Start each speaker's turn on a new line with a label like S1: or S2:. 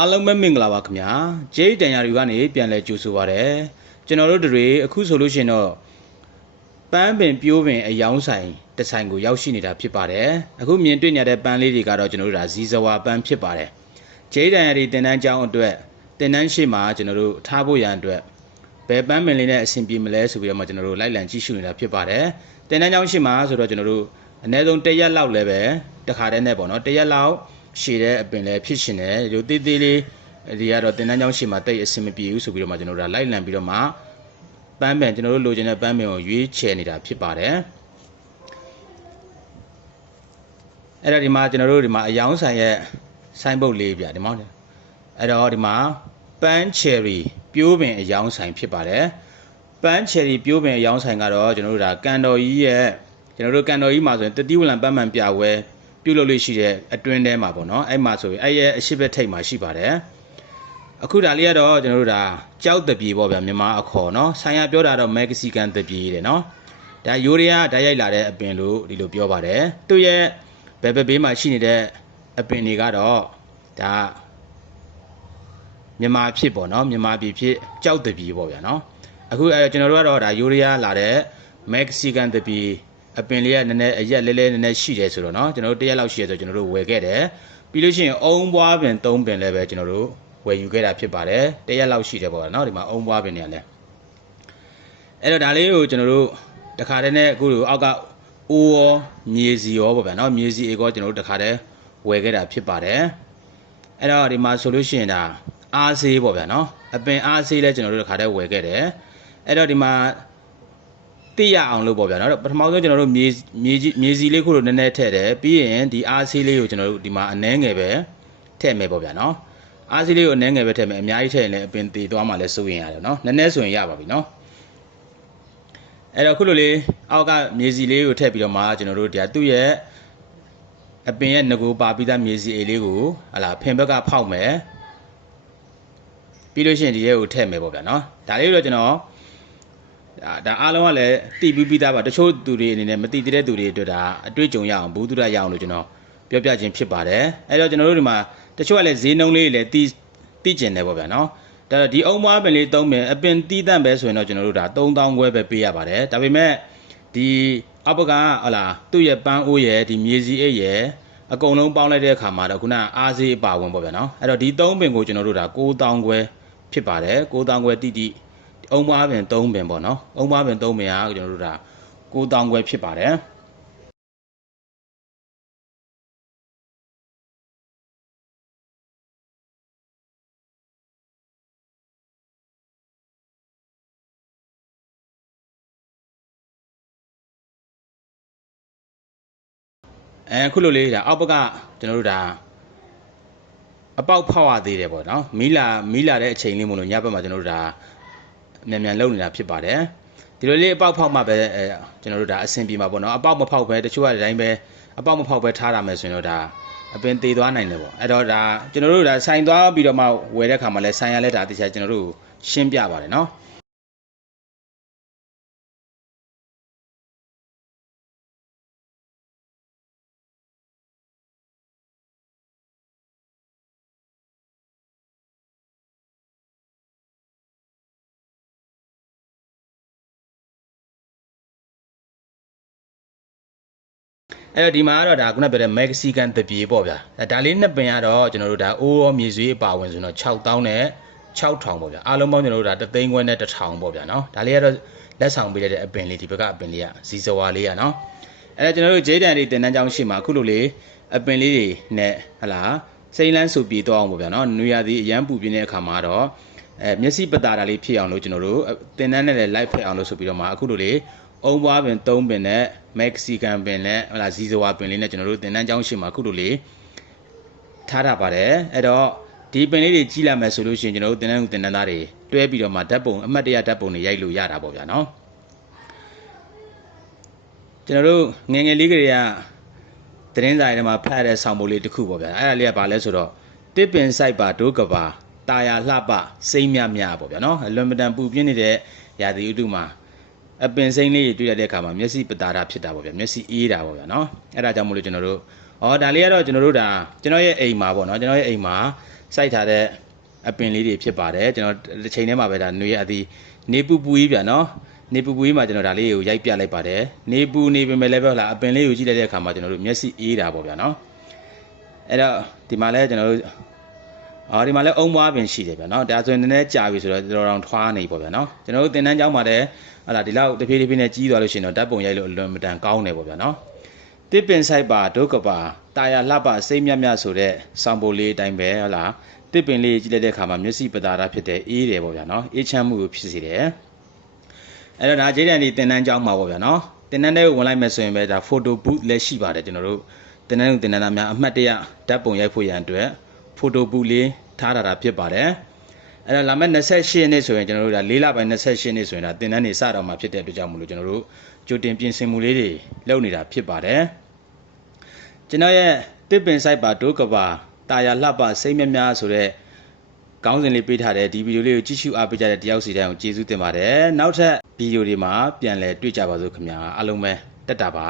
S1: အားလုံးပဲမင်္ဂလာပါခင်ဗျာဂျေးတန်ရာတွေကနေပြန်လဲကြိုဆိုပါရစေကျွန်တော်တို့တွေအခုဆိုလို့ရှိရင်တော့ပန်းပင်ပြိုးပင်အယောင်းဆိုင်တစ်ဆိုင်ကိုရောက်ရှိနေတာဖြစ်ပါတယ်အခုမြင်တွေ့နေရတဲ့ပန်းလေးတွေကတော့ကျွန်တော်တို့ဒါဇီဇဝါပန်းဖြစ်ပါတယ်ဂျေးတန်ရာတွေတင်တန်းကြောင်းအတွက်တင်တန်းရှိမှာကျွန်တော်တို့ထားဖို့ရန်အတွက်ဘယ်ပန်းပင်လေးနဲ့အဆင်ပြေမလဲဆိုပြီးတော့မှကျွန်တော်တို့လိုက်လံကြည့်ရှုနေတာဖြစ်ပါတယ်တင်တန်းကြောင်းရှိမှာဆိုတော့ကျွန်တော်တို့အနည်းဆုံးတစ်ရက်လောက်လည်းပဲတခါတည်းနဲ့ပေါ့နော်တစ်ရက်လောက် ရှည်တဲ့အပင်လည်းဖြစ်ရှင်တယ်ဒီလိုသေးသေးလေးဒီကတော့တင်တန်းချောင်းရှည်မှာတိတ်အဆင်မပြေဘူးဆိုပြီးတော့မှကျွန်တော်တို့ကလိုက်လံပြီးတော့မှပန်းပင်ကျွန်တော်တို့လိုချင်တဲ့ပန်းပင်ကိုရွေးချယ်နေတာဖြစ်ပါတယ်အဲ့တော့ဒီမှာကျွန်တော်တို့ဒီမှာအယောင်ဆိုင်ရဲ့ဆိုင်းပုတ်လေးပြဒီမှာအဲ့တော့ဒီမှာပန်းချယ်ရီပြိုးပင်အယောင်ဆိုင်ဖြစ်ပါတယ်ပန်းချယ်ရီပြိုးပင်အယောင်ဆိုင်ကတော့ကျွန်တော်တို့ဒါကန်တော်ကြီးရဲ့ကျွန်တော်တို့ကန်တော်ကြီးမှာဆိုရင်တတိဝလံပန်းမှန်ပြဝဲ ပြုတ်လို့လေးရှိတဲ့အတွင်းထဲမှာပေါ့နော်အဲ့မှာဆိုရင်အဲ့ရဲ့အရှိဘက်ထိပ်မှာရှိပါတယ်အခုဒါလေးကတော့ကျွန်တော်တို့ဒါကြောက်တပြေပေါ့ဗျာမြန်မာအခေါ်နော်ဆိုင်ရပြောတာတော့မက္ကဆီကန်တပြေတဲ့နော်ဒါယူရီးယားဓာတ်ရိုက်လာတဲ့အပင်လို့ဒီလိုပြောပါတယ်သူ့ရဲ့ဘယ်ဘက်ဘေးမှာရှိနေတဲ့အပင်တွေကတော့ဒါမြန်မာဖြစ်ပေါ့နော်မြန်မာပြည်ဖြစ်ကြောက်တပြေပေါ့ဗျာနော်အခုအဲကျွန်တော်တို့ကတော့ဒါယူရီးယားလာတဲ့မက္ကဆီကန်တပြေ အပင်လေးကနည်းနည်းအရက်လဲလဲနည်းနည်းရှိတယ်ဆိုတော့เนาะကျွန်တော်တို့တစ်ရက်လောက်ရှိရဆိုကျွန်တော်တို့ဝယ်ခဲ့တယ်ပြီးလို့ရှိရင်အုံပွားပင်၃ပင်လည်းပဲကျွန်တော်တို့ဝယ်ယူခဲ့တာဖြစ်ပါတယ်တစ်ရက်လောက်ရှိတယ်ပေါ့เนาะဒီမှာအုံပွားပင်တွေကလည်းအဲ့တော့ဒါလေးကိုကျွန်တော်တို့တခါတည်းနဲ့အခုလိုအောက်ကအိုးရောမြေစီရောပေါ့ဗျာเนาะမြေစီအေကောကျွန်တော်တို့တခါတည်းဝယ်ခဲ့တာဖြစ်ပါတယ်အဲ့တော့ဒီမှာဆိုလို့ရှိရင်ဒါအားဆေးပေါ့ဗျာเนาะအပင်အားဆေးလည်းကျွန်တော်တို့တခါတည်းဝယ်ခဲ့တယ်အဲ့တော့ဒီမှာ သိရအောင်လို့ပေါ့ဗျာเนาะပထမဆုံးကျွန်တော်တို့မြေမြေကြီးမြေစီလေးခုလိုနည်းနည်းထည့်တယ်ပြီးရင်ဒီအားဆေးလေးကိုကျွန်တော်တို့ဒီမှာအနှဲငယ်ပဲထည့်မယ်ပေါ့ဗျာเนาะအားဆေးလေးကိုအနှဲငယ်ပဲထည့်မယ်အများကြီးထည့်ရင်လည်းအပင်တည်သွားမှလည်းစိုးရင်ရတယ်เนาะနည်းနည်းဆိုရင်ရပါပြီเนาะအဲ့တော့ခုလိုလေးအောက်ကမြေစီလေးကိုထည့်ပြီးတော့မှကျွန်တော်တို့ဒီသူ့ရဲ့အပင်ရဲ့ငကိုပါပြီးသားမြေစီအေလေးကိုဟလာဖင်ဘက်ကဖောက်မယ်ပြီးလို့ရှိရင်ဒီရဲ့ကိုထည့်မယ်ပေါ့ဗျာเนาะဒါလေးတော့ကျွန်တော် ဒါဒါအားလုံးကလည်းတိပြီးပြီးသားပါတချို့သူတွေအနေနဲ့မတိတဲ့သူတွေအတွက်ဒါအတွေ့အကြုံရအောင်ဘူးသူရရအောင်လို့ကျွန်တော်ပြောပြခြင်းဖြစ်ပါတယ်အဲ့တော့ကျွန်တော်တို့ဒီမှာတချို့ကလည်းဈေးနှုန်းလေးတွေလည်းတိတိကျင်တယ်ပေါ့ဗျာနော်ဒါတော့ဒီအုံမွားပင်လေးသုံးပင်အပင်တီးတန့်ပဲဆိုရင်တော့ကျွန်တော်တို့ဒါ3000ခွဲပဲပေးရပါတယ်ဒါပေမဲ့ဒီအောက်ဘကဟလာသူ့ရဲ့ပန်းအိုးရဲ့ဒီမြေစီအိတ်ရဲ့အကုန်လုံးပေါင်းလိုက်တဲ့အခါမှာတော့ခုနအားစေးအပါဝင်ပေါ့ဗျာနော်အဲ့တော့ဒီ3ပင်ကိုကျွန်တော်တို့ဒါ9000ခွဲဖြစ်ပါတယ်9000ခွဲတိတိ အုံမွားပင်3ပင်ပေါ့နော်အုံမွားပင်3ပင်ကကျွန်တော်တို့ဒါ9000ခွဲဖြစ်ပါတယ်အဲခုလိုလေးဒါအောက်ဘက်ကကျွန်တော်တို့ဒါအပေါက်ဖောက်ရသေးတယ်ပေါ့နော်မီးလာမီးလာတဲ့အချိန်လေးမို့လို့ညဘက်မှာကျွန်တော်တို့ဒါ မြန်မြန်လုံနေတာဖြစ်ပါတယ်ဒီလိုလေးအပေါက်ဖောက်မှပဲအဲကျွန်တော်တို့ဒါအဆင်ပြေမှာပေါ့နော်အပေါက်မဖောက်ပဲတချို့ကဒီတိုင်းပဲအပေါက်မဖောက်ပဲထားရမယ်ဆိုရင်တော့ဒါအပင်သေးသွားနိုင်တယ်ပေါ့အဲ့တော့ဒါကျွန်တော်တို့ဒါဆိုင်သွားပြီးတော့မှဝယ်တဲ့ခါမှာလဲဆိုင်ရလဲဒါတခြားကျွန်တော်တို့ရှင်းပြပါတယ်နော် အဲ့တော့ဒီမှာကတော့ဒါခုနပြောတဲ့ Mexican တပြေပေါ့ဗျာအဲဒါလေးနှစ်ပင်ကတော့ကျွန်တော်တို့ဒါအိုးရောမြေဆွေးအပါဝင်ဆိုတော့6000နဲ့6000ပေါ့ဗျာအားလုံးပေါင်းကျွန်တော်တို့ဒါ3သိန်းခွဲနဲ့1000ပေါ့ဗျာနော်ဒါလေးကတော့လက်ဆောင်ပေးတဲ့အပင်လေးဒီဘက်ကအပင်လေးကဇီဇဝါလေးကနော်အဲ့တော့ကျွန်တော်တို့ဂျေးတန်လေးတင်တန်းချောင်းရှိမှာခုလိုလေးအပင်လေးတွေနဲ့ဟလာစိမ့်လန်းဆူပြေတော့အောင်ပေါ့ဗျာနော်နွေရသည်အရန်ပူပြင်းတဲ့အခါမှာတော့အဲမျက်စိပတာတာလေးဖြစ်အောင်လို့ကျွန်တော်တို့တင်တန်းနဲ့လည်း live ဖက်အောင်လို့ဆိုပြီးတော့မှအခုလိုလေး အုံပွားပင်3ပင်နဲ့မက္ကဆီကန်ပင်နဲ့ဟလာဇီဇဝါပင်လေးနဲ့ကျွန်တော်တို့တင်တန်းချောင်းရှိမှာအခုလိုလေးထားတာပါတယ်အဲ့တော့ဒီပင်လေးတွေကြီးလာမယ်ဆိုလို့ရှိရင်ကျွန်တော်တို့တင်တန်းတင်တန်းသားတွေတွဲပြီးတော့မှဓာတ်ပုံအမှတ်တရဓာတ်ပုံတွေရိုက်လို့ရတာပေါ့ဗျာနော်ကျွန်တော်တို့ငယ်ငယ်လေးကလေးကသတင်းစာတွေမှာဖတ်ရတဲ့ဆောင်းပုံလေးတစ်ခုပေါ့ဗျာအဲ့ဒါလေးကဘာလဲဆိုတော့တစ်ပင်ဆိုင်ပါဒုကပါတာယာလှပစိမ့်မြမြပေါ့ဗျာနော်လွန်မတန်ပူပြင်းနေတဲ့ရာသီဥတုမှာ အပင်စိမ့်လေးတွေတွေ့ရတဲ့အခါမှာမျက်စိပတာတာဖြစ်တာပေါ့ဗျာမျက်စိအေးတာပေါ့ဗျာနော်အဲ့ဒါကြောင့်မို့လို့ကျွန်တော်တို့ဩဒါလေးကတော့ကျွန်တော်တို့ဒါကျွန်တော်ရဲ့အိမ်မှာပေါ့နော်ကျွန်တော်ရဲ့အိမ်မှာစိုက်ထားတဲ့အပင်လေးတွေဖြစ်ပါတယ်ကျွန်တော်တစ်ချိန်ထဲမှာပဲဒါຫນွေရအသည်နေပူပူကြီးဗျာနော်နေပူပူကြီးမှာကျွန်တော်ဒါလေးကိုရိုက်ပြလိုက်ပါတယ်နေပူနေပေမဲ့လည်းပဲဟုတ်လားအပင်လေးကိုကြည့်လိုက်တဲ့အခါမှာကျွန်တော်တို့မျက်စိအေးတာပေါ့ဗျာနော်အဲ့တော့ဒီမှာလည်းကျွန်တော်တို့ အော်ဒီမှာလည်းအုံမွားပင်ရှိတယ်ဗျာနော်ဒါဆိုရင်နည်းနည်းကြာပြီဆိုတော့တော်တော်ထွားနေပေါ့ဗျာနော်ကျွန်တော်တို့တင်တန်းကျောင်းမှာလည်းဟာလာဒီလောက်တဖြည်းဖြည်းနဲ့ကြီးသွားလို့ရှိရင်တော့ဓာတ်ပုံရိုက်လို့အလွန်မတန်ကောင်းတယ်ပေါ့ဗျာနော်တစ်ပင်ဆိုင်ပါဒုက္ကပါတာယာလှပစိတ်မြတ်မြတ်ဆိုတဲ့စောင်ပိုလေးအတိုင်းပဲဟုတ်လားတစ်ပင်လေးကြည့်လိုက်တဲ့အခါမှာမျက်စိပတာတာဖြစ်တဲ့အေးတယ်ပေါ့ဗျာနော်အေးချမ်းမှုကိုဖြစ်စေတယ်အဲ့တော့ဒါဂျေးတန်ဒီတင်တန်းကျောင်းမှာပေါ့ဗျာနော်တင်တန်းတဲ့ကိုဝင်လိုက်မယ်ဆိုရင်ပဲဒါဖိုတိုဘူးလည်းရှိပါတယ်ကျွန်တော်တို့တင်တန်းတင်တန်းသားများအမှတ်တရဓာတ်ပုံရိုက်ဖို့ရန်အတွက် ဖိုတိုဘူးလေးထားတာတာဖြစ်ပါတယ်အဲ့တော့လာမယ့်28ရက်နေ့ဆိုရင်ကျွန်တော်တို့ဒါ၄လပိုင်း28ရက်နေ့ဆိုရင်ဒါတင်တန်းနေစတော့မှာဖြစ်တဲ့အတွက်ကြောင့်မလို့ကျွန်တော်တို့ကြိုတင်ပြင်ဆင်မှုလေးတွေလုပ်နေတာဖြစ်ပါတယ်ကျွန်တော်ရဲ့တစ်ပင်ဆိုင်ပါဒိုးကပါတာယာလှပစိတ်မြများဆိုတဲ့ကောင်းစဉ်လေးပေးထားတဲ့ဒီဗီဒီယိုလေးကိုကြည့်ရှုအားပေးကြတဲ့တယောက်စီတိုင်းကိုကျေးဇူးတင်ပါတယ်နောက်ထပ်ဗီဒီယိုတွေမှာပြန်လည်တွေ့ကြပါစို့ခင်ဗျာအားလုံးပဲတက်တာပါ